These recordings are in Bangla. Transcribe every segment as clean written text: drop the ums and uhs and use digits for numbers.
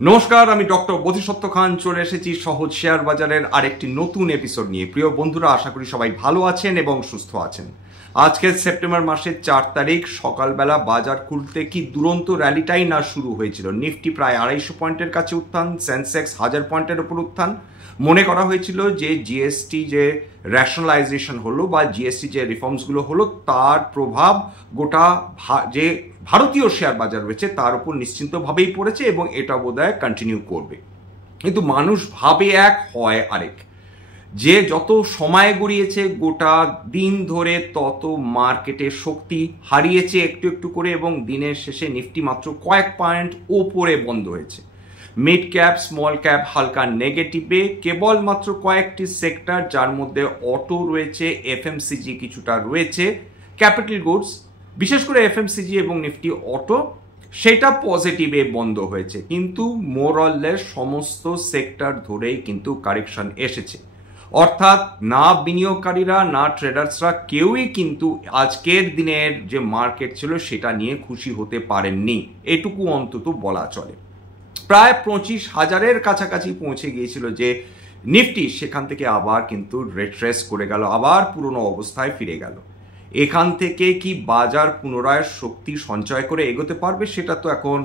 নমস্কার, আমি ডক্টর বোধিসত্ত্ব খান চলে এসেছি সহজ শেয়ার বাজারের আরেকটি নতুন এপিসোড নিয়ে। প্রিয় বন্ধুরা, আশা করি সবাই ভালো আছেন এবং সুস্থ আছেন। আজকে সেপ্টেম্বর মাসের 4 তারিখ সকালবেলা বাজার খুলতে কি দুরন্ত র্যালিটাই না শুরু হয়েছিল। নিফটি প্রায় 250 পয়েন্টের কাছে উত্থান, সেন্সেক্স 1000 পয়েন্টের উপর উত্থান। মনে করা হয়েছিল যে জিএসটি যে র্যাশনালাইজেশন হলো বা জিএসটি যে রিফর্মসগুলো হলো তার প্রভাব গোটা যে ভারতীয় শেয়ার বাজার রয়েছে তার উপর নিশ্চিন্তভাবেই পড়েছে এবং এটা বোধহয় কন্টিনিউ করবে। কিন্তু মানুষ ভাবে এক, হয় আরেক। যে যত সময় গড়িয়েছে গোটা দিন ধরে তত মার্কেটের শক্তি হারিয়েছে একটু একটু করে এবং দিনের শেষে নিফটি মাত্র কয়েক পয়েন্ট ওপরে বন্ধ হয়েছে। মিড ক্যাপ স্মল ক্যাপ হালকা নেগেটিভে, কেবলমাত্র কয়েকটি সেক্টর যার মধ্যে অটো রয়েছে, এফএমসিজি কিছুটা রয়েছে, ক্যাপিটাল গুডস বিশেষ করে এফএমসিজি এবং নিফটি অটো সেটা পজিটিভে বন্ধ হয়েছে। কিন্তু মোরলেস সমস্ত সেক্টর ধরেই কিন্তু কারেকশন এসেছে। অর্থাৎ না বিনিয়োগকারীরা না ট্রেডার্সরা কেউই কিন্তু আজকের দিনের যে মার্কেট ছিল সেটা নিয়ে খুশি হতে পারেননি, এটুকু অন্তত বলা চলে। প্রায় 25,000-এর কাছাকাছি পৌঁছে গিয়েছিল যে নিফটি, সেখান থেকে আবার কিন্তু রিট্রেস করে গেল, আবার পুরনো অবস্থায় ফিরে গেল। এখান থেকে কি বাজার পুনরায় শক্তি সঞ্চয় করে এগোতে পারবে সেটা তো এখন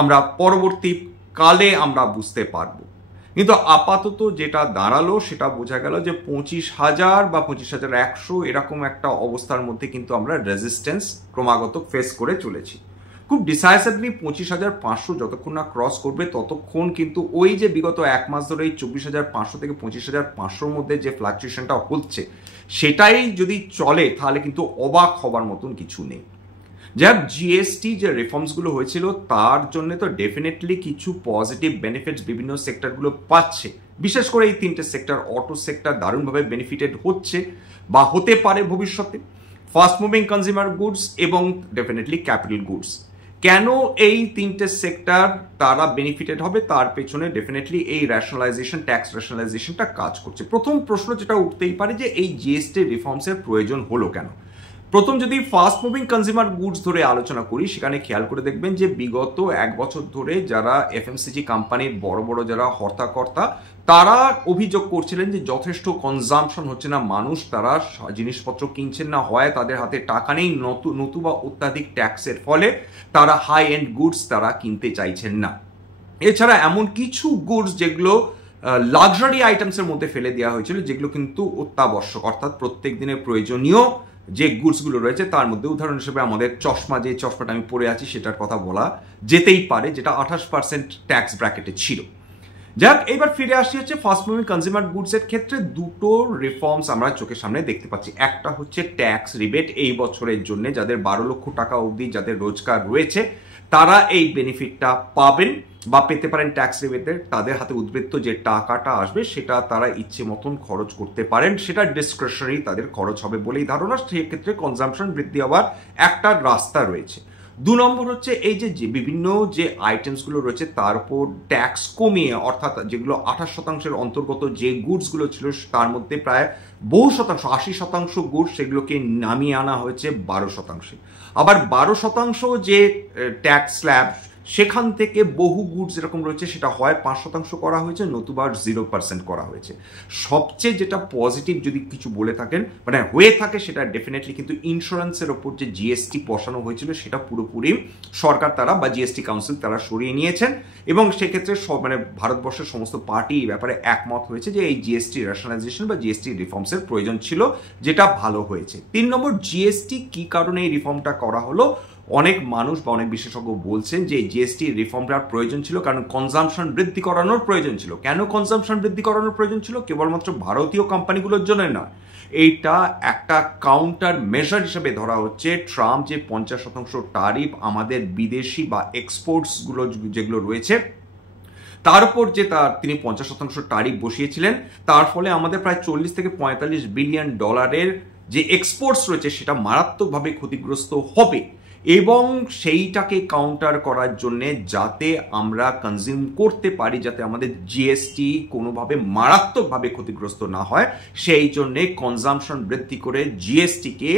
আমরা পরবর্তী কালে আমরা বুঝতে পারবো। কিন্তু আপাতত যেটা দাঁড়ালো সেটা বোঝা গেল যে 25,000 বা 25,100 এরকম একটা অবস্থার মধ্যে কিন্তু আমরা রেজিস্ট্যান্স ক্রমাগত ফেস করে চলেছি। খুব ডিসাইসিভলি 25,500 যতক্ষণ না ক্রস করবে ততক্ষণ কিন্তু ওই যে বিগত এক মাস ধরে এই 24,500 থেকে 25,500-র মধ্যে যে ফ্লাকচুয়েশনটা হচ্ছে সেটাই যদি চলে তাহলে কিন্তু অবাক হবার মতন কিছু নেই। যার জিএসটি যে রিফর্মসগুলো হয়েছিল তার জন্য তো ডেফিনেটলি কিছু পজিটিভ বেনিফিটস বিভিন্ন সেক্টরগুলো পাচ্ছে। বিশেষ করে এই তিনটে সেক্টর, অটো সেক্টর দারুণভাবে বেনিফিটেড হচ্ছে বা হতে পারে ভবিষ্যতে, ফাস্ট মুভিং কনজিউমার গুডস এবং ডেফিনেটলি ক্যাপিটাল গুডস। কেন এই তিনটে সেক্টর তারা বেনিফিটেড হবে তার পেছনে ডেফিনেটলি এই র্যাশনালাইজেশন, ট্যাক্স র্যাশনালাইজেশনটা কাজ করছে। প্রথম প্রশ্ন যেটা উঠতেই পারে যে এই জিএসটি রিফর্মসের প্রয়োজন হলো কেন। প্রথম যদি ফাস্ট মুভিং কনজিউমার গুডস ধরে আলোচনা করি সেখানে খেয়াল করে দেখবেন যে বিগত এক বছর ধরে যারা এফএমসিজি কোম্পানির বড় বড় যারা হর্তাকর্তা তারা অভিযোগ করছিলেন যে যথেষ্ট কনজাম্পশন হচ্ছে না, মানুষ তারা জিনিসপত্র কিনছেন না, হয় তাদের হাতে টাকা নেই, নতুবা অত্যাধিক ট্যাক্সের ফলে তারা হাই এন্ড গুডস তারা কিনতে চাইছেন না। এছাড়া এমন কিছু গুডস যেগুলো লাক্সারি আইটেমসের মধ্যে ফেলে দেওয়া হয়েছিল যেগুলো কিন্তু অত্যাবশ্যক, অর্থাৎ প্রত্যেক দিনের প্রয়োজনীয় যে গুডসগুলো রয়েছে তার মধ্যে উদাহরণ হিসেবে আমাদের চশমা, যে চশমাটা আমি পরে আছি সেটার কথা বলা যেতেই পারে, যেটা 28% ট্যাক্স ব্র্যাকেটে ছিল। যাক, এবার ফিরে আসি হচ্ছে ফাস্ট মুভিং কনজিউমার গুডস এর ক্ষেত্রে দুটো রিফর্মস আমরা চোখের সামনে দেখতে পাচ্ছি। একটা হচ্ছে ট্যাক্স রিবেট, এই বছরের জন্য যাদের 12 লক্ষ টাকা অবধি যাদের রোজগার রয়েছে তারা এই বেনিফিটটা পাবেন বা পেতে পারেন ট্যাক্স রিবেটের। তাদের হাতে উদ্বৃত্ত যে টাকাটা আসবে সেটা তারা ইচ্ছে মতন খরচ করতে পারেন, সেটা ডিসক্রিশনারি তাদের খরচ হবে বলেই ধারণা। সেক্ষেত্রে কনজাম্পশন বৃদ্ধি হওয়ার একটা রাস্তা রয়েছে। 2 নম্বর হচ্ছে এই যে বিভিন্ন যে আইটেমসগুলো রয়েছে তার উপর ট্যাক্স কমিয়ে, অর্থাৎ যেগুলো 28% অন্তর্গত যে গুডসগুলো ছিল তার মধ্যে প্রায় বহু শতাংশ, 80% গুডস সেগুলোকে নামিয়ে আনা হয়েছে 12%। আবার 12% যে ট্যাক্স স্ল্যাব সেখান থেকে বহু গুডস এরকম রয়েছে সেটা হয় 5% করা হয়েছে, নতুবা 0% করা হয়েছে। সবচেয়ে যেটা পজিটিভ যদি কিছু বলে থাকেন মানে হয়ে থাকে সেটা ডেফিনেটলি কিন্তু ইন্স্যুরেন্সের ওপর যে জিএসটি বসানো হয়েছিল সেটা পুরোপুরি সরকার তারা বা জিএসটি কাউন্সিল তারা সরিয়ে নিয়েছেন এবং সেক্ষেত্রে মানে ভারতবর্ষের সমস্ত পার্টি এই ব্যাপারে একমত হয়েছে যে এই জিএসটি র্যাশনালাইজেশন বা জিএসটি রিফর্মসের প্রয়োজন ছিল, যেটা ভালো হয়েছে। 3 নম্বর, জিএসটি কি কারণে এই রিফর্মটা করা হলো। অনেক মানুষ বা অনেক বিশেষজ্ঞ বলছেন যে জিএসটি রিফর্মটার প্রয়োজন ছিল কারণ কনজাম্পশন বৃদ্ধি করানোর প্রয়োজন ছিল। কেন কনজাম্পশন বৃদ্ধি করানোর প্রয়োজন ছিল? কেবলমাত্র ভারতীয় কোম্পানিগুলোর জন্য নয়, এইটা একটা কাউন্টার মেজার হিসেবে ধরা হচ্ছে ট্রাম্প যে 50% ট্যারিফ আমাদের বিদেশি বা এক্সপোর্টসগুলো যেগুলো রয়েছে তার উপর যে তিনি 50% ট্যারিফ বসিয়েছিলেন, তার ফলে আমাদের প্রায় 40 থেকে 45 বিলিয়ন ডলারের যে এক্সপোর্টস রয়েছে সেটা মারাত্মকভাবে ক্ষতিগ্রস্ত হবে এবং সেইটাকে কাউন্টার করার জন্য যাতে আমরা কনজিউম করতে পারি, যাতে আমাদের জিএসটি কোনোভাবে মারাত্মকভাবে ক্ষতিগ্রস্ত না হয়, সেই জন্যে কনজাম্পশন বৃদ্ধি করে জিএসটিকে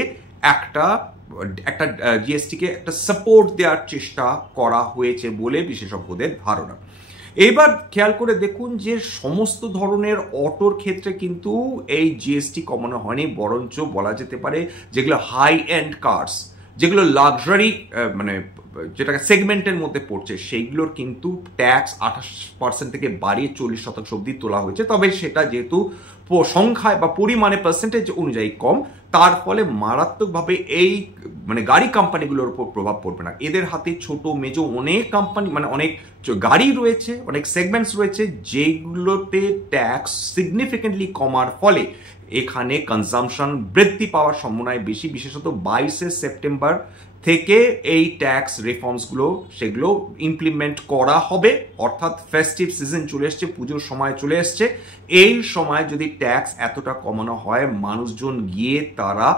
একটা সাপোর্ট দেওয়ার চেষ্টা করা হয়েছে বলে বিশেষজ্ঞদের ধারণা। এবার খেয়াল করে দেখুন যে সমস্ত ধরনের অটোর ক্ষেত্রে কিন্তু এই জিএসটি কমানো হয়নি, বরঞ্চ বলা যেতে পারে যেগুলো হাই এন্ড কার্স, যেগুলো লাক্সারি মানে যেটাকে সেগমেন্টের মধ্যে পড়ছে, সেইগুলোর কিন্তু ট্যাক্স 28% থেকে বাড়িয়ে 40% অব্দি তোলা হয়েছে। তবে সেটা যেহেতু সংখ্যায় বা পরিমাণে পার্সেন্টেজ অনুযায়ী কম, তার ফলে মারাত্মকভাবে এই মানে গাড়ি কোম্পানিগুলোর উপর প্রভাব পড়বে না। এদের হাতে ছোট মেজো অনেক কোম্পানি মানে অনেক গাড়ি রয়েছে, অনেক সেগমেন্টস রয়েছে যেগুলোতে ট্যাক্স সিগনিফিকেন্টলি কমার ফলে এখানে কনজাম্পশন বৃদ্ধি পাওয়ার সম্ভাবনা বেশি। বিশেষত 22 সেপ্টেম্বর থেকে এই ট্যাক্স রিফর্মসগুলো সেগুলো ইমপ্লিমেন্ট করা হবে, অর্থাৎ ফেস্টিভ সিজন চলে এসছে, পুজোর সময় চলে এসছে। এই সময় যদি ট্যাক্স এতটা কমানো হয়, মানুষজন গিয়ে তারা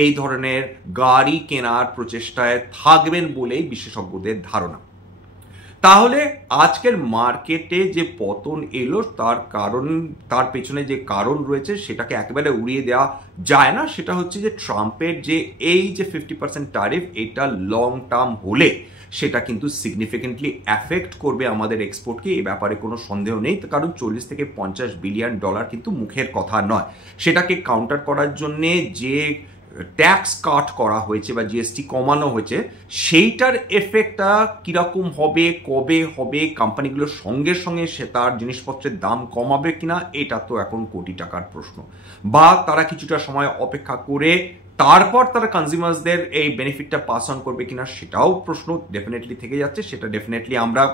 এই ধরনের গাড়ি কেনার প্রচেষ্টায় থাকবেন বলেই বিশেষজ্ঞদের ধারণা। তাহলে আজকের মার্কেটে যে পতন এলো তার কারণ, তার পেছনে যে কারণ রয়েছে সেটাকে একেবারে উড়িয়ে দেওয়া যায় না। সেটা হচ্ছে যে ট্রাম্পের যে এই যে 50% ট্যারিফ, এটা লং টার্ম হলে সেটা কিন্তু সিগনিফিকেন্টলি এফেক্ট করবে আমাদের এক্সপোর্টকে, এই ব্যাপারে কোনো সন্দেহ নেই। কারণ 40 থেকে 50 বিলিয়ন ডলার কিন্তু মুখের কথা নয়। সেটাকে কাউন্টার করার জন্যে যে ট্যাক্স কাট করা হয়েছে বা জিএসটি কমানো হয়েছে, সেইটার এফেক্টটা কিরকম হবে, কবে হবে, কোম্পানিগুলোর সঙ্গে সঙ্গে সে তার জিনিসপত্রের দাম কমাবে কিনা, এটা তো এখন কোটি টাকার প্রশ্ন। বা তারা কিছুটা সময় অপেক্ষা করে তারপর তারা কনজিউমার্সদের এই বেনিফিটটা পাস অন করবে কিনা, সেটাও প্রশ্ন ডেফিনেটলি থেকে যাচ্ছে। সেটা ডেফিনেটলি আমরা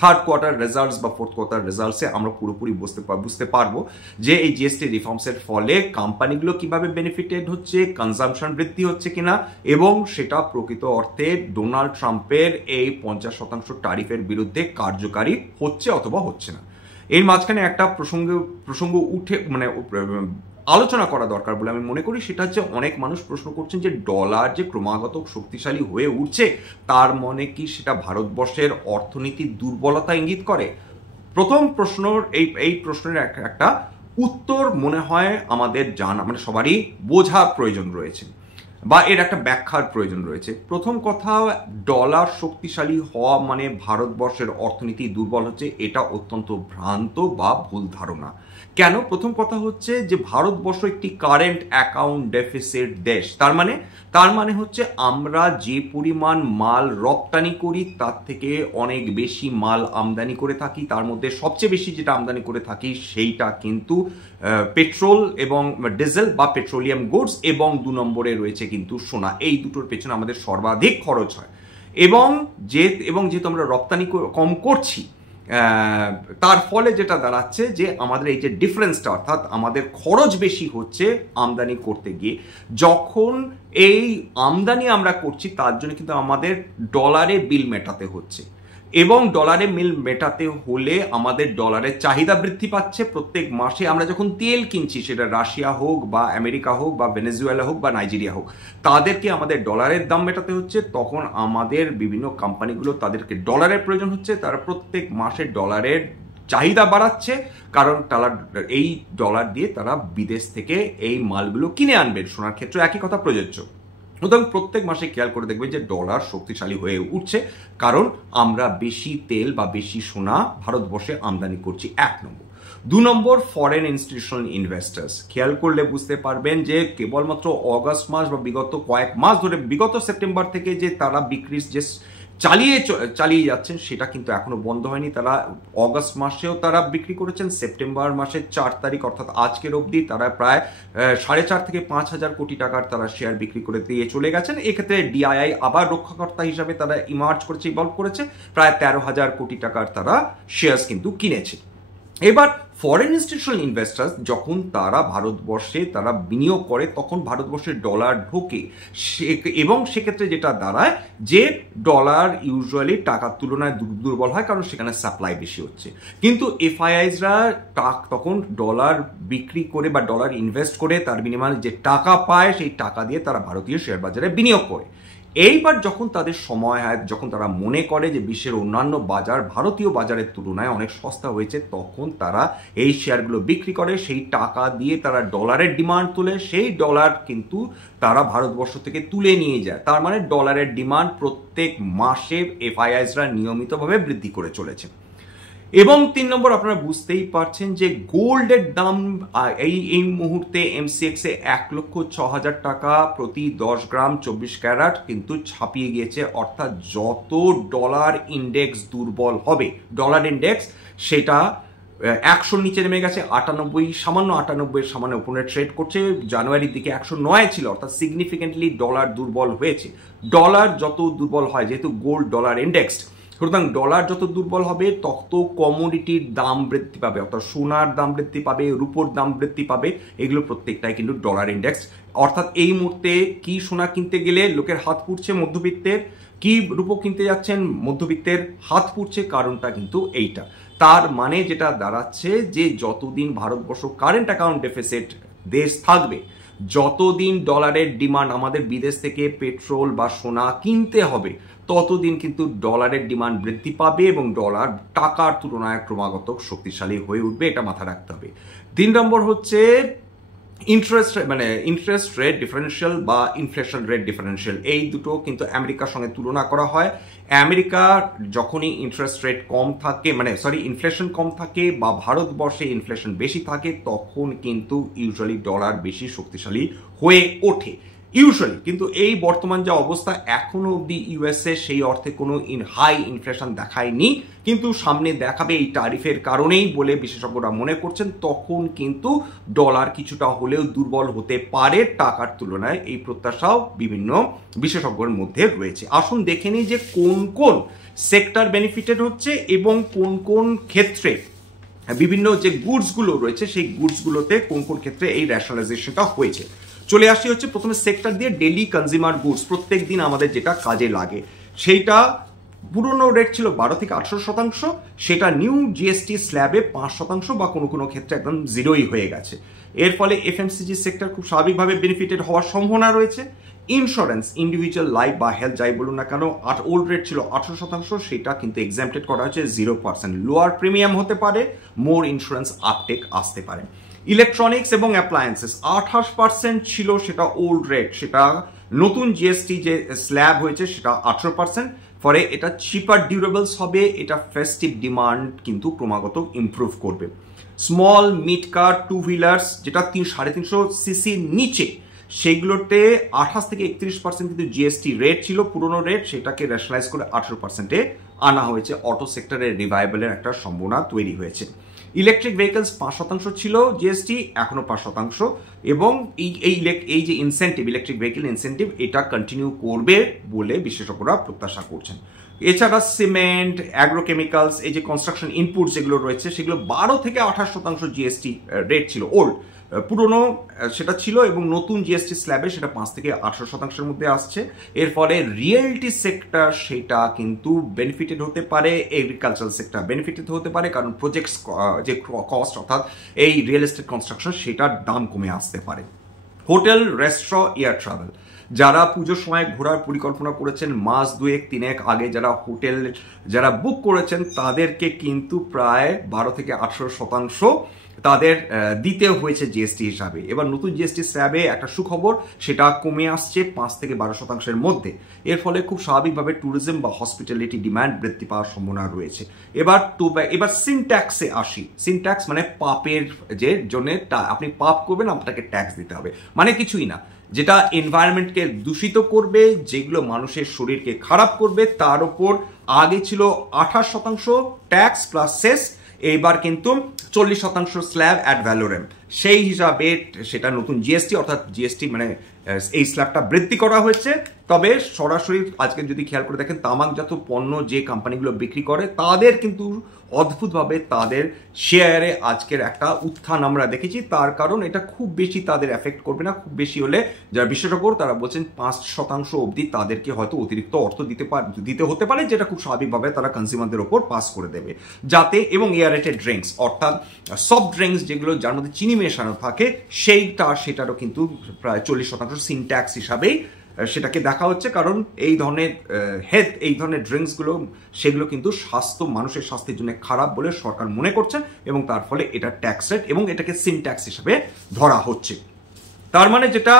থার্ড কোয়ার্টার রেজাল্টস বা ফোর্থ কোয়ার্টার রেজাল্টসে আমরা পুরোপুরি বুঝতে পারবো যে এই জিএসটি রিফর্মসের ফলে কোম্পানিগুলো কিভাবে বেনিফিটেড হচ্ছে, কনজাম্পশন বৃদ্ধি হচ্ছে কিনা, এবং সেটা প্রকৃত অর্থে ডোনাল্ড ট্রাম্পের এই 50% ট্যারিফের বিরুদ্ধে কার্যকারী হচ্ছে অথবা হচ্ছে না। এর মাঝখানে একটা প্রসঙ্গ উঠে মানে আলোচনা করা দরকার বলে আমি মনে করি। সেটা হচ্ছে অনেক মানুষ প্রশ্ন করছেন যে ডলার যে ক্রমাগত শক্তিশালী হয়ে উঠছে, তার মানে কি সেটা ভারতবর্ষের অর্থনীতির দুর্বলতা ইঙ্গিত করে? প্রথম প্রশ্ন, এই প্রশ্নের একটা উত্তর মনে হয় আমাদের জানা মানে সবারই বোঝার প্রয়োজন রয়েছে বা এর একটা ব্যাখ্যার প্রয়োজন রয়েছে। প্রথম কথা, ডলার শক্তিশালী হওয়া মানে ভারতবর্ষের অর্থনীতি দুর্বল হচ্ছে, এটা অত্যন্ত ভ্রান্ত বা ভুল ধারণা। কেন? প্রথম কথা হচ্ছে যে ভারতবর্ষ একটি কারেন্ট অ্যাকাউন্ট ডেফিসিট দেশ। তার মানে হচ্ছে আমরা যে পরিমাণ মাল রপ্তানি করি তার থেকে অনেক বেশি মাল আমদানি করে থাকি। তার মধ্যে সবচেয়ে বেশি যেটা আমদানি করে থাকি সেইটা কিন্তু পেট্রোল এবং ডিজেল বা পেট্রোলিয়াম গুডস, এবং 2 নম্বরে রয়েছে কিন্তু সোনা। এই দুটোর পেছনে আমাদের সর্বাধিক খরচ হয়। এবং যেহেতু আমরা রপ্তানি কম করছি, তার ফলে যেটা দাঁড়াচ্ছে যে আমাদের এই যে ডিফারেন্সটা, অর্থাৎ আমাদের খরচ বেশি হচ্ছে আমদানি করতে গিয়ে। যখন এই আমদানি আমরা করছি তার জন্য কিন্তু আমাদের ডলারে বিল মেটাতে হচ্ছে, এবং ডলারে বিল মেটাতে হলে আমাদের ডলারের চাহিদা বৃদ্ধি পাচ্ছে। প্রত্যেক মাসে আমরা যখন তেল কিনছি, সেটা রাশিয়া হোক বা আমেরিকা হোক বা ভেনেজুয়েলা হোক বা নাইজেরিয়া হোক, তাদেরকে আমাদের ডলারের দাম মেটাতে হচ্ছে। তখন আমাদের বিভিন্ন কোম্পানিগুলো, তাদেরকে ডলারের প্রয়োজন হচ্ছে, তারা প্রত্যেক মাসে ডলারের চাহিদা বাড়াচ্ছে, কারণ তারা এই ডলার দিয়ে তারা বিদেশ থেকে এই মালগুলো কিনে আনবে। সোনার ক্ষেত্রে একই কথা প্রযোজ্য। সুতরাং প্রত্যেক মাসে খেয়াল করে দেখবেন যে ডলার শক্তিশালী হয়ে উঠছে, কারণ আমরা বেশি তেল বা বেশি সোনা ভারতবর্ষে আমদানি করছি, 1 নম্বর। 2 নম্বর, ফরেন ইনস্টিটিউশনাল ইনভেস্টার্স। খেয়াল করলে বুঝতে পারবেন যে কেবলমাত্র অগস্ট মাস বা বিগত কয়েক মাস ধরে, বিগত সেপ্টেম্বর থেকে যে তারা বিক্রির যে চালিয়ে যাচ্ছেন সেটা কিন্তু এখনো বন্ধ হয়নি। তারা অগস্ট মাসেও তারা বিক্রি করেছেন। সেপ্টেম্বর মাসের 4 তারিখ অর্থাৎ আজকের অবধি তারা প্রায় 4.5 থেকে 5,000 কোটি টাকার তারা শেয়ার বিক্রি করে দিয়ে চলে গেছেন। এক্ষেত্রে ডিআইআই আবার রক্ষাকর্তা হিসাবে তারা ইমার্জ করেছে, ইভলভ করেছে। প্রায় 13,000 কোটি টাকার তারা শেয়ার্স কিন্তু কিনেছে। এবার ফরেন ইনস্টিটিউশনাল ইনভেস্টার্স যখন তারা ভারতবর্ষে তারা বিনিয়োগ করে, তখন ভারতবর্ষের ডলার ঢোকে, এবং সেক্ষেত্রে যেটা দাঁড়ায় যে ডলার ইউজুয়ালি টাকার তুলনায় দুর্বল হয়, কারণ সেখানে সাপ্লাই বেশি হচ্ছে। কিন্তু এফআইআইসরা তখন ডলার বিক্রি করে বা ডলার ইনভেস্ট করে তার বিনিময়ে যে টাকা পায়, সেই টাকা দিয়ে তারা ভারতীয় শেয়ার বাজারে বিনিয়োগ করে। এইবার যখন তাদের সময় হয়, যখন তারা মনে করে যে বিশ্বের অন্যান্য বাজার ভারতীয় বাজারের তুলনায় অনেক সস্তা হয়েছে, তখন তারা এই শেয়ারগুলো বিক্রি করে, সেই টাকা দিয়ে তারা ডলারের ডিমান্ড তোলে। সেই ডলার কিন্তু তারা ভারতবর্ষ থেকে তুলে নিয়ে যায়। তার মানে ডলারের ডিমান্ড প্রত্যেক মাসে এফআইআইসরা নিয়মিতভাবে বৃদ্ধি করে চলেছে। এবং 3 নম্বর, আপনারা বুঝতেই পারছেন যে গোল্ডের দাম এই মুহূর্তে এমসিএক্স এ 1,06,000 টাকা প্রতি 10 গ্রাম 24 ক্যারাট কিন্তু ছাপিয়ে গিয়েছে। অর্থাৎ যত ডলার ইন্ডেক্স দুর্বল হবে, ডলার ইন্ডেক্স সেটা 100 নিচে নেমে গেছে, 98 সামান্য উপরে ট্রেড করছে। জানুয়ারির দিকে 109 ছিল, অর্থাৎ সিগনিফিকেন্টলি ডলার দুর্বল হয়েছে। ডলার যত দুর্বল হয়, যেহেতু গোল্ড ডলার ইন্ডেক্সড, সুতরাং ডলার যত দুর্বল হবে তত কমোডিটির দাম বৃদ্ধি পাবে, অর্থাৎ সোনার দাম বৃদ্ধি পাবে, রূপোর দাম বৃদ্ধি পাবে। এগুলো প্রত্যেকটাই কিন্তু ডলার ইন্ডেক্স। অর্থাৎ এই মুহূর্তে কি সোনা কিনতে গেলে লোকের হাত পুড়ছে, মধ্যবিত্তের, কি রূপো কিনতে যাচ্ছেন মধ্যবিত্তের হাত পুড়ছে, কারণটা কিন্তু এইটা। তার মানে যেটা দাঁড়াচ্ছে যে যতদিন ভারতবর্ষ কারেন্ট অ্যাকাউন্ট ডেফিসিট দেশ থাকবে, যতদিন ডলারের ডিমান্ড আমাদের বিদেশ থেকে পেট্রোল বা সোনা কিনতে হবে, ততদিন কিন্তু ডলারের ডিমান্ড বৃদ্ধি পাবে এবং ডলার টাকার তুলনায় ক্রমাগত শক্তিশালী হয়ে উঠবে, এটা মাথায় রাখতে হবে। 3 নম্বর হচ্ছে ইন্টারেস্ট রেট ডিফারেন্সিয়াল বা ইনফ্লেশন রেট ডিফারেন্সিয়াল। এই দুটো কিন্তু আমেরিকার সঙ্গে তুলনা করা হয়। আমেরিকা যখনই ইন্টারেস্ট রেট কম থাকে, ইনফ্লেশন কম থাকে বা ভারতবর্ষে ইনফ্লেশন বেশি থাকে, তখন কিন্তু ইউজুয়ালি ডলার বেশি শক্তিশালী হয়ে ওঠে ইউজুয়ালি। কিন্তু এই বর্তমান যে অবস্থা, এখনো অব্দি ইউএসএ সেই অর্থে কোনো হাই ইনফ্লেশন দেখায়নি, কিন্তু সামনে দেখাবে এই ট্যারিফের কারণেই বলে বিশেষজ্ঞরা মনে করছেন। তখন কিন্তু ডলার কিছুটা হলেও দুর্বল হতে পারে টাকার তুলনায়, এই প্রত্যাশাও বিভিন্ন বিশেষজ্ঞের মধ্যে রয়েছে। আসুন দেখে নিই যে কোন কোন সেক্টর বেনিফিটেড হচ্ছে এবং কোন কোন ক্ষেত্রে বিভিন্ন যে গুডসগুলো রয়েছে সেই গুডসগুলোতে কোন কোন ক্ষেত্রে এই রেশনালাইজেশনটা হয়েছে। চলে আসি হচ্ছে প্রথমে সেক্টর দিয়ে, ডেইলি কনজিউমার গুডস, প্রত্যেক দিন আমাদের যেটা কাজে লাগে, সেইটা পুরনো রেট ছিল 12 থেকে 18%, সেটা নিউ জিএসটি স্ল্যাবে 5% বা কোনো কোনো ক্ষেত্রে একদম জিরোই হয়ে গেছে। এর ফলে এফএমসিজি সেক্টর খুব স্বাভাবিকভাবে বেনিফিটেড হওয়ার সম্ভাবনা রয়েছে। ইন্স্যুরেন্স, ইন্ডিভিজুয়াল লাইফ বা হেলথ যাই বলুন না কেন, ওল্ড রেট ছিল 18%, সেটা কিন্তু এক্সাম্পটেড করা হয়েছে 0%। লোয়ার প্রিমিয়াম হতে পারে, মোর ইন্স্যুরেন্স আপটেক আসতে পারে। ইলেকট্রনিক্স এবং অ্যাপ্লায়েন্সেস 28% ছিল, সেটা ওল্ড রেট, সেটা নতুন জিএসটি যে স্ল্যাব হয়েছে সেটা 18%। ফলে এটা চিপার ডিউরেবলস হবে, এটা ফেস্টিভ ডিমান্ড কিন্তু ক্রমাগত ইমপ্রুভ করবে। স্মল মিড কার টু হুইলার্স যেটা 350 সিসির নিচে, সেইগুলোতে 28 থেকে 31% কিন্তু জিএসটি রেট ছিল, পুরনো রেট, সেটাকে রেশনালাইজ করে 18%-এ আনা হয়েছে। অটো সেক্টরের রিভাইভালের একটা সম্ভাবনা তৈরি হয়েছে। ইলেকট্রিক ভেহিকলস 5% ছিল জিএসটি, এখনো 5%, এবং এই যে ইনসেন্টিভ, ইলেকট্রিক ভেহিকল ইনসেন্টিভ, এটা কন্টিনিউ করবে বলে বিশেষজ্ঞরা প্রত্যাশা করছেন। এছাড়া সিমেন্ট, অ্যাগ্রোকেমিক্যালস, এই যে কনস্ট্রাকশন ইনপুট যেগুলো রয়েছে, সেগুলো 12 থেকে 28% জিএসটি রেট ছিল, ওল্ড পুরনো সেটা ছিল, এবং নতুন জিএসটি স্ল্যাবে সেটা 5 থেকে 18%-এর মধ্যে আসছে। এর ফলে রিয়েলটি সেক্টর সেটা কিন্তু বেনিফিটেড হতে পারে, এগ্রিকালচারাল সেক্টর বেনিফিটেড হতে পারে, কারণ প্রজেক্টস যে কস্ট, অর্থাৎ এই রিয়েল এস্টেট কনস্ট্রাকশন, সেটার দাম কমে আসতে পারে। হোটেল, রেস্টুরেন্ট, এয়ার ট্রাভেল, যারা পুজোর সময় ঘোরার পরিকল্পনা করেছেন, মাস 2-3 আগে যারা হোটেল বুক করেছেন, তাদেরকে কিন্তু প্রায় 12 থেকে 18% তাদের দিতে হয়েছে জিএসটি হিসাবে। এবার নতুন জিএসটি স্ল্যাবে একটা সুখবর, সেটা কমে আসছে 5 থেকে 12%-এর মধ্যে। এর ফলে খুব স্বাভাবিকভাবে ট্যুরিজম বা হসপিটালিটি ডিমান্ড বৃদ্ধি পাওয়ার সম্ভাবনা রয়েছে। এবার সিনট্যাক্সে আসি। সিনট্যাক্স মানে পাপের যে জন্য আপনি পাপ করবেন, আপনাকে ট্যাক্স দিতে হবে, মানে কিছুই না, যেটা এনভায়রনমেন্টকে দূষিত করবে, যেগুলো মানুষের শরীরকে খারাপ করবে, তার উপর আগে ছিল 28% ট্যাক্স প্লাস সেস, এইবার কিন্তু 40% স্ল্যাব অ্যাড ভ্যালোরেম, সেই হিসাবে সেটা নতুন জিএসটি, অর্থাৎ জিএসটি মানে এই স্ল্যাবটা বৃদ্ধি করা হয়েছে। তবে সরাসরি আজকে যদি খেয়াল করে দেখেন, তামাকজাত পণ্য যে কোম্পানিগুলো বিক্রি করে, তাদের কিন্তু অদ্ভুতভাবে তাদের শেয়ারে আজকের একটা উত্থান আমরা দেখেছি। তার কারণ এটা খুব বেশি তাদের এফেক্ট করবে না, খুব বেশি হলে যারা বিশেষজ্ঞ তারা বলছেন 5% অবধি তাদেরকে হয়তো অতিরিক্ত অর্থ দিতে হতে পারে, যেটা খুব স্বাভাবিকভাবে তারা কনজিউমারদের ওপর পাস করে দেবে যাতে। এবং এয়ারেটেড ড্রিঙ্কস, অর্থাৎ সফট ড্রিঙ্কস যেগুলো যার মধ্যে চিনি মেশানো থাকে, সেটারও কিন্তু প্রায় 40% সিনট্যাক্স হিসাবেই সেটাকে দেখা হচ্ছে, কারণ এই ধরনের ড্রিঙ্কসগুলো সেগুলো কিন্তু মানুষের স্বাস্থ্যের জন্য খারাপ বলে সরকার মনে করছে, এবং তার ফলে এটা ট্যাক্স রেট এবং এটাকে সিনট্যাক্স হিসাবে ধরা হচ্ছে। তার মানে যেটা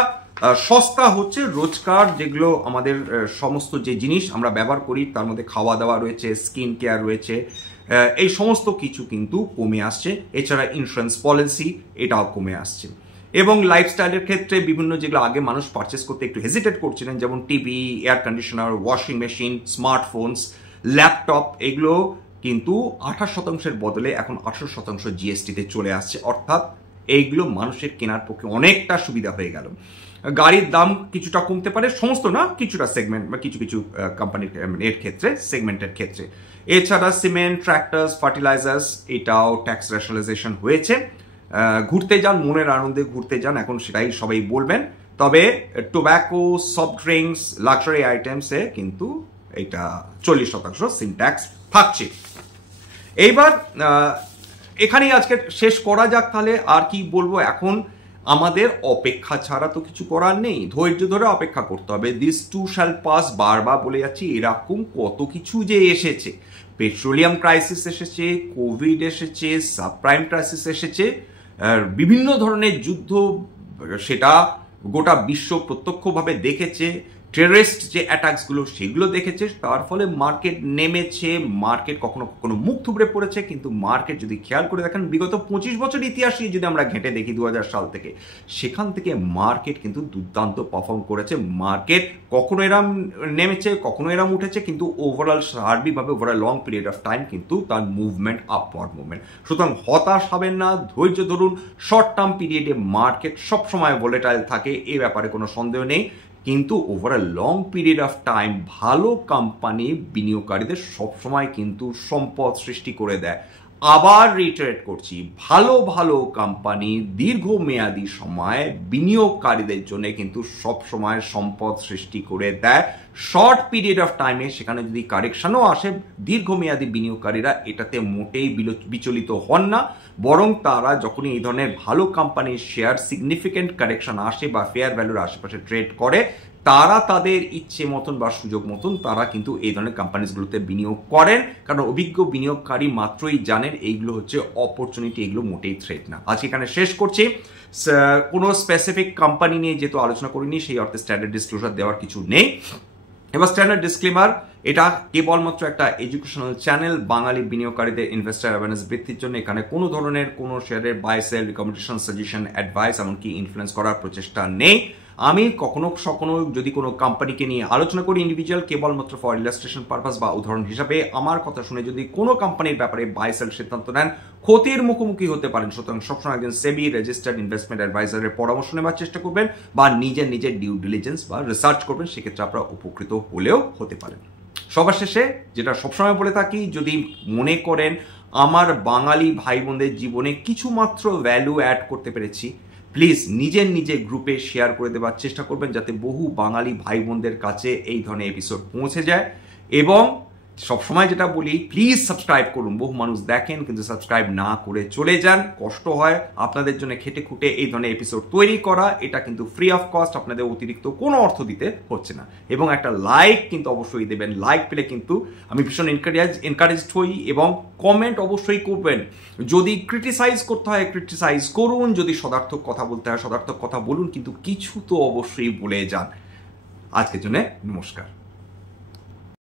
সস্তা হচ্ছে রোজকার যেগুলো আমাদের সমস্ত যে জিনিস আমরা ব্যবহার করি তার মধ্যে খাওয়া দাওয়া রয়েছে, স্কিন কেয়ার রয়েছে, এই সমস্ত কিছু কিন্তু কমে আসছে। এছাড়া ইন্স্যুরেন্স পলিসি এটাও কমে আসছে। এবং লাইফস্টাইলের ক্ষেত্রে বিভিন্ন যেগুলো আগে মানুষ পারচেস করতে একটু হেজিটেট করছিলেন, যেমন TV, air conditioner, washing machine, smartphones, laptop, এগুলো কিন্তু 28% বদলে এখন 18% জিএসটিতে চলে আসছে। অর্থাৎ এইগুলো মানুষের কেনার পক্ষে অনেকটা সুবিধা হয়ে গেল। গাড়ির দাম কিছুটা কমতে পারে, সমস্ত না, কিছুটা সেগমেন্ট বা কিছু কিছু কোম্পানির এর ক্ষেত্রে, সেগমেন্টের ক্ষেত্রে। এছাড়া সিমেন্ট, ট্র্যাক্টরস, ফার্টিলাইজার্স, এটাও ট্যাক্স রেশনালাইজেশন হয়েছে। ঘুরতে যান, মনের আনন্দে ঘুরতে যান, এখন সেটাই সবাই বলবেন। তবে টোব্যাকো, সফট ড্রিঙ্কস, লাক্সারি আইটেমসে কিন্তু এটা 40% সিম ট্যাক্স থাকছে। এইবার এখানেই আজকে শেষ করা যাক তাহলে। আর কি বলবো, এখন আমাদের অপেক্ষা ছাড়া তো কিছু করার নেই, ধৈর্য ধরে অপেক্ষা করতে হবে। দিস টু শ্যাল পাস, বারবার বলে যাচ্ছি, এরকম কত কিছু যে এসেছে। পেট্রোলিয়াম ক্রাইসিস এসেছে, কোভিড এসেছে, সাবপ্রাইম ক্রাইসিস এসেছে, বিভিন্ন ধরনের যুদ্ধ, সেটা গোটা বিশ্ব প্রত্যক্ষভাবে দেখেছে। টেররিস্ট যে অ্যাটাকসগুলো সেগুলো দেখেছে, তার ফলে মার্কেট নেমেছে, মার্কেট কখনো কখনো মুখ থুবড়ে পড়েছে। কিন্তু মার্কেট যদি খেয়াল করে দেখেন, বিগত 25 বছর ইতিহাসে যদি আমরা ঘেঁটে দেখি 2000 সাল থেকে, সেখান থেকে মার্কেট কিন্তু দুর্দান্ত পারফর্ম করেছে। মার্কেট কখনো এরম নেমেছে, কখনো এরম উঠেছে, কিন্তু ওভারঅল সার্বিকভাবে over long period of time কিন্তু তার মুভমেন্ট আপওয়ার্ড মুভমেন্ট। সুতরাং হতাশ হবেন না, ধৈর্য ধরুন। শর্ট টার্ম পিরিয়ডে মার্কেট সবসময় ভোলেটাইল থাকে, এ ব্যাপারে কোনো সন্দেহ নেই। কিন্তু over long period of time ভালো কোম্পানি বিনিয়োগকারীদের সবসময় কিন্তু সম্পদ সৃষ্টি করে দেয়। আবার রিটারেট করছি, ভালো ভালো কোম্পানি দীর্ঘমেয়াদী সময় বিনিয়োগকারীদের জন্য কিন্তু সবসময় সম্পদ সৃষ্টি করে দেয়। শর্ট পিরিয়ড অফ টাইমে সেখানে যদি কারেকশনও আসে, দীর্ঘমেয়াদী বিনিয়োগকারীরা এটাতে মোটেই বিচলিত হন না, বরং তারা যখনই এই ধরনের ভালো কোম্পানির শেয়ার সিগনিফিকেন্ট কারেকশন আসে বা ফেয়ার ভ্যালুর আশেপাশে ট্রেড করে, তারা তাদের ইচ্ছে মতন বা সুযোগ মতন তারা কিন্তু এই ধরনের কোম্পানিগুলোতে বিনিয়োগ করেন। কারণ অভিজ্ঞ বিনিয়োগকারী মাত্রই জানেন এইগুলো হচ্ছে অপরচুনিটি, এগুলো মোটেই থ্রেট না। আজকে এখানে শেষ করছি। কোনো স্পেসিফিক কোম্পানি নিয়ে যেহেতু আলোচনা করিনি, সেই অর্থে স্ট্যান্ডার্ড ডিসক্লোজার দেওয়ার কিছু নেই। এবার স্ট্যান্ডার্ড ডিসক্লেমার, এটা কেবলমাত্র একটা এডুকেশনাল চ্যানেল, বাঙালি বিনিয়োগকারীদের ইনভেস্টার অ্যাওয়ারনেস বৃদ্ধির জন্য। এখানে কোনো ধরনের কোনো শেয়ারের buy sell, recommendation, suggestion, advice, এমনকি ইনফ্লুয়েন্স করার প্রচেষ্টা নেই। আমি কখনো যদি কোনো কোম্পানিকে নিয়ে আলোচনা করি ইন্ডিভিজুয়াল, কেবলমাত্র ফর ইলাস্ট্রেশন পারপাস বা উদাহরণ হিসাবে, আমার কথা শুনে যদি কোনো কোম্পানির ব্যাপারে বাই সেল সিদ্ধান্ত নেন, ক্ষতির মুখোমুখি হতে পারেন। সুতরাং সবসময় একজন সেবি রেজিস্টার্ড ইনভেস্টমেন্ট অ্যাডভাইজারের পরামর্শ নেওয়ার চেষ্টা করবেন বা নিজের ডিউ ডিলিজেন্স বা রিসার্চ করবেন, সেক্ষেত্রে আপনারা উপকৃত হলেও হতে পারেন। সবার শেষে যেটা সবসময় বলে থাকি, যদি মনে করেন আমার বাঙালি ভাই বোনদের জীবনে কিছু মাত্র ভ্যালু অ্যাড করতে পেরেছি, প্লিজ নিজের গ্রুপে শেয়ার করে দেওয়ার চেষ্টা করবেন, যাতে বহু বাঙালি ভাই বোনদের কাছে এই ধরনের এপিসোড পৌঁছে যায়। এবং সবসময় যেটা বলি, প্লিজ সাবস্ক্রাইব করুন। বহু মানুষ দেখেন কিন্তু সাবস্ক্রাইব না করে চলে যান, কষ্ট হয়। আপনাদের জন্য খেটে খুঁটে এই ধরনের এপিসোড তৈরি করা, এটা কিন্তু ফ্রি অফ কস্ট, আপনাদের অতিরিক্ত কোনো অর্থ দিতে হচ্ছে না। এবং একটা লাইক কিন্তু অবশ্যই দেবেন, লাইক পেলে কিন্তু আমি ভীষণ এনকারেজড হই। এবং কমেন্ট অবশ্যই করবেন, যদি ক্রিটিসাইজ করতে হয় ক্রিটিসাইজ করুন, যদি সদার্থক কথা বলতে হয় সদার্থক কথা বলুন, কিন্তু কিছু তো অবশ্যই বলে যান। আজকের জন্য নমস্কার।